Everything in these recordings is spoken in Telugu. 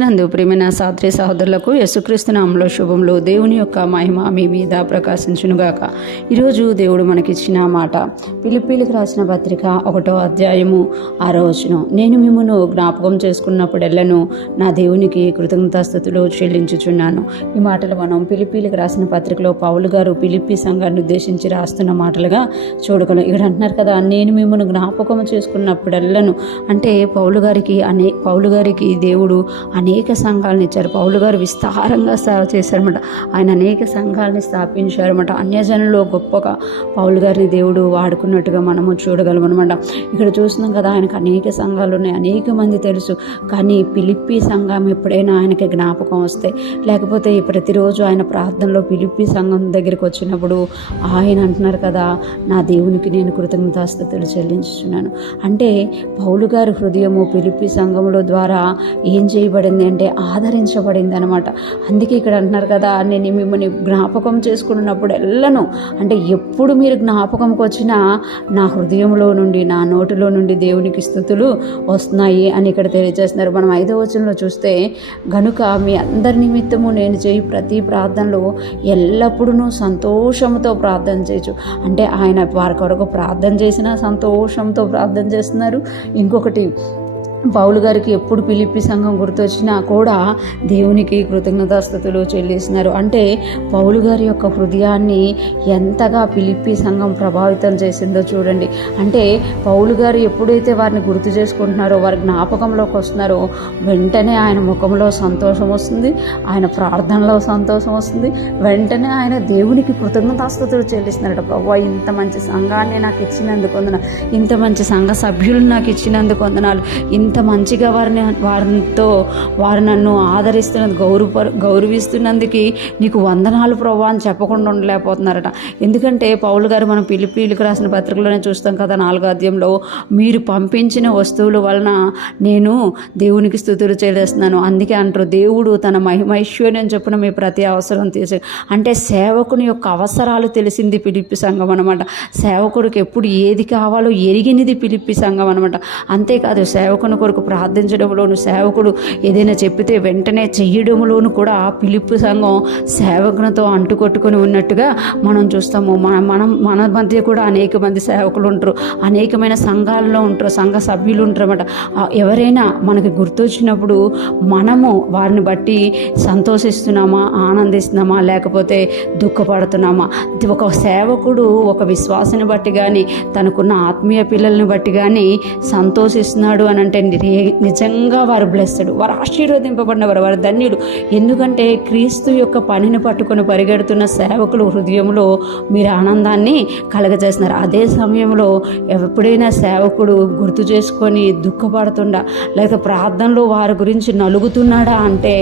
నందు ప్రియమైన సహోదరి సహోదరులకు యేసుక్రీస్తు నామములో శుభములు. దేవుని యొక్క మహిమ మీ మీద ప్రకాశించునుగాక. ఈరోజు దేవుడు మనకిచ్చిన మాట ఫిలిప్పీలకు రాసిన పత్రిక 1వ అధ్యాయము 6వ వచనం. నేను మిమ్మును జ్ఞాపకం చేసుకున్నప్పుడెల్లను నా దేవునికి కృతజ్ఞతాస్తుతులు చెల్లించుచున్నాను. ఈ మాటలు మనం ఫిలిప్పీలకు రాసిన పత్రికలో పౌలు గారు ఫిలిప్పీ సంఘాన్ని ఉద్దేశించి రాస్తున్న మాటలుగా చూడగలం. ఇక్కడ అంటున్నారు కదా, నేను మిమ్మును జ్ఞాపకం చేసుకున్నప్పుడెల్లను అంటే పౌలు గారికి దేవుడు అనేక సంఘాలను ఇచ్చారు. పౌలు గారు విస్తారంగా సేవ చేశారన్నమాట. ఆయన అనేక సంఘాలని స్థాపించారన్నమాట. అన్యజనుల్లో గొప్పగా పౌలు గారిని దేవుడు వాడుకున్నట్టుగా మనము చూడగలం అనమాట. ఇక్కడ చూస్తున్నాం కదా, ఆయనకు అనేక సంఘాలు ఉన్నాయి, అనేక మంది తెలుసు. కానీ ఫిలిప్పీ సంఘం ఎప్పుడైనా ఆయనకి జ్ఞాపకం వస్తే, లేకపోతే ప్రతిరోజు ఆయన ప్రార్థనలో ఫిలిప్పీ సంఘం దగ్గరికి వచ్చినప్పుడు ఆయన అంటున్నారు కదా, నా దేవునికి నేను కృతజ్ఞతాస్తుతులు చెల్లించుచున్నాను. అంటే పౌలు గారి హృదయము ఫిలిప్పీ సంఘముల ద్వారా ఏం చేయబడింది అంటే ఆదరించబడింది అనమాట. అందుకే ఇక్కడ అంటున్నారు కదా, నేను మిమ్మల్ని జ్ఞాపకం చేసుకున్నప్పుడు ఎల్లను అంటే ఎప్పుడు మీరు జ్ఞాపకంకి వచ్చినా నా హృదయంలో నుండి, నా నోటిలో నుండి దేవునికి స్తుతులు వస్తున్నాయి అని ఇక్కడ తెలియజేస్తున్నారు. మనం 5వ వచనంలో చూస్తే, గనుక మీ అందరి నిమిత్తము నేను చేయి ప్రతి ప్రార్థనలో ఎల్లప్పుడూ సంతోషంతో ప్రార్థన చేయొచ్చు. అంటే ఆయన వారి కొరకు ప్రార్థన చేసినా సంతోషంతో ప్రార్థన చేస్తున్నారు. ఇంకొకటి, పౌలు గారికి ఎప్పుడు ఫిలిప్పీ సంఘం గుర్తొచ్చినా కూడా దేవునికి కృతజ్ఞతాస్తుతులు చెల్లిస్తున్నారు. అంటే పౌలు గారి యొక్క హృదయాన్ని ఎంతగా ఫిలిప్పీ సంఘం ప్రభావితం చేసిందో చూడండి. అంటే పౌలు గారు ఎప్పుడైతే వారిని గుర్తు చేసుకుంటున్నారో, వారి జ్ఞాపకంలోకి వస్తున్నారో, వెంటనే ఆయన ముఖంలో సంతోషం వస్తుంది, ఆయన ప్రార్థనలో సంతోషం వస్తుంది, వెంటనే ఆయన దేవునికి కృతజ్ఞతాస్తుతులు చెల్లిస్తున్నారట. ప్రభువా, ఇంత మంచి సంఘాన్ని నాకు ఇచ్చినందుకు వందనాలు, ఇంత మంచి సంఘ సభ్యులు నాకు ఇచ్చినందుకు వందనాలు, ఇంత మంచిగా వారు నన్ను ఆదరిస్తున్నందుకు, గౌరవిస్తున్నందుకు నీకు వందనాలు ప్రభువా అని చెప్పకుండా ఉండలేకపోతున్నారట. ఎందుకంటే పౌలు గారు మనం ఫిలిప్పీలకు రాసిన పత్రికలోనే చూస్తాం కదా, 4వ అధ్యాయంలో, మీరు పంపించిన వస్తువుల వలన నేను దేవునికి స్తుతులు చెల్లిస్తున్నాను. అందుకే అంటారు, దేవుడు తన మహిమైశ్వర్యం చొప్పున మీ ప్రతి అవసరం తీర్చారు. అంటే సేవకుని యొక్క అవసరాలు తెలిసింది ఫిలిప్పీ సంఘం అనమాట. సేవకుడికి ఎప్పుడు ఏది కావాలో ఎరిగినది ఫిలిప్పీ సంఘం అనమాట. అంతేకాదు, సేవకుని కొరకు ప్రార్థించడంలోను, సేవకుడు ఏదైనా చెప్పితే వెంటనే చెయ్యడంలోను కూడా ఫిలిప్పీ సంఘం సేవకునితో అంటుకొట్టుకొని ఉన్నట్టుగా మనం చూస్తాము. మన మధ్య కూడా అనేక మంది సేవకులు ఉంటారు, అనేకమైన సంఘాలలో ఉంటారు, సంఘ సభ్యులు ఉంటారు అన్నమాట. ఎవరైనా మనకి గుర్తొచ్చినప్పుడు మనము వారిని బట్టి సంతోషిస్తున్నామా, ఆనందిస్తున్నామా, లేకపోతే దుఃఖపడుతున్నామా? ఒక సేవకుడు ఒక విశ్వాసాన్ని బట్టి కానీ, తనకున్న ఆత్మీయ పిల్లల్ని బట్టి కానీ సంతోషిస్తున్నాడు అని అంటే నిజంగా వారు బ్లెస్డ్, వారు ఆశీర్వదింపబడినవారు, వారు ధన్యులు. ఎందుకంటే క్రీస్తు యొక్క పనిని పట్టుకొని పరిగెడుతున్న సేవకులు హృదయంలో మీరు ఆనందాన్ని కలగజేస్తున్నారు. అదే సమయంలో ఎప్పుడైనా సేవకుడు గుర్తు చేసుకొని దుఃఖపడుతుండా, లేకపోతే ప్రార్థనలో వారి గురించి నలుగుతున్నాడా అంటే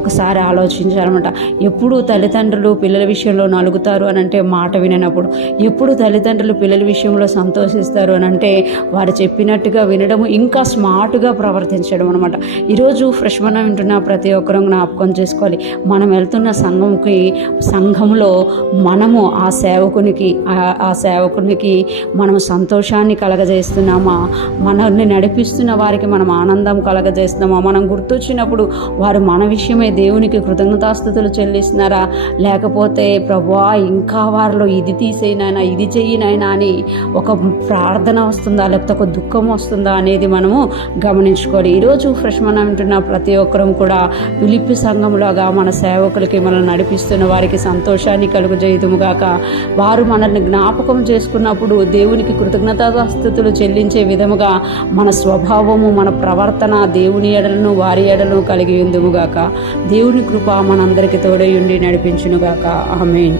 ఒకసారి ఆలోచించాలన్నమాట. ఎప్పుడు తల్లిదండ్రులు పిల్లల విషయంలో నలుగుతారు అని అంటే మాట విననప్పుడు, ఎప్పుడు తల్లిదండ్రులు పిల్లల విషయంలో సంతోషిస్తారు అని అంటే వారు చెప్పినట్టుగా వినడము, ఇంకా స్మార్ట్గా ప్రవర్తించడం అనమాట. ఈరోజు ఫ్రెష్ మనం వింటున్న ప్రతి ఒక్కరూ జ్ఞాపకం చేసుకోవాలి, మనం వెళ్తున్న సంఘంలో మనము ఆ సేవకునికి మనం సంతోషాన్ని కలగజేస్తున్నామా, మనల్ని నడిపిస్తున్న వారికి మనం ఆనందం కలగజేస్తున్నామా, మనం గుర్తొచ్చినప్పుడు వారు మన విషయమై దేవునికి కృతజ్ఞతాస్తుతులు చెల్లిస్తున్నారా, లేకపోతే ప్రభువా ఇంకా వారిలో ఇది తీసేనైనా, ఇది చెయ్యినైనా అని ఒక ప్రార్థన వస్తుందా, లేకపోతే ఒక దుఃఖం వస్తుందా అనేది మనము గమనించుకోవాలి. ఈరోజు ఫ్రెష్ మనం వింటున్న ప్రతి ఒక్కరం కూడా ఫిలిప్పీ సంఘంలాగా మన సేవకులకి, మనల్ని నడిపిస్తున్న వారికి సంతోషాన్ని కలుగజేయుదుముగాక. వారు మనల్ని జ్ఞాపకం చేసుకున్నప్పుడు దేవునికి కృతజ్ఞతాస్తుతులు చెల్లించే విధముగా మన స్వభావము, మన ప్రవర్తన దేవుని ఎడలను వారి ఎడలను కలిగి ఉందుముగాక. దేవుని కృప మనందరికీ తోడై ఉండి నడిపించునుగాక. ఆమేన్.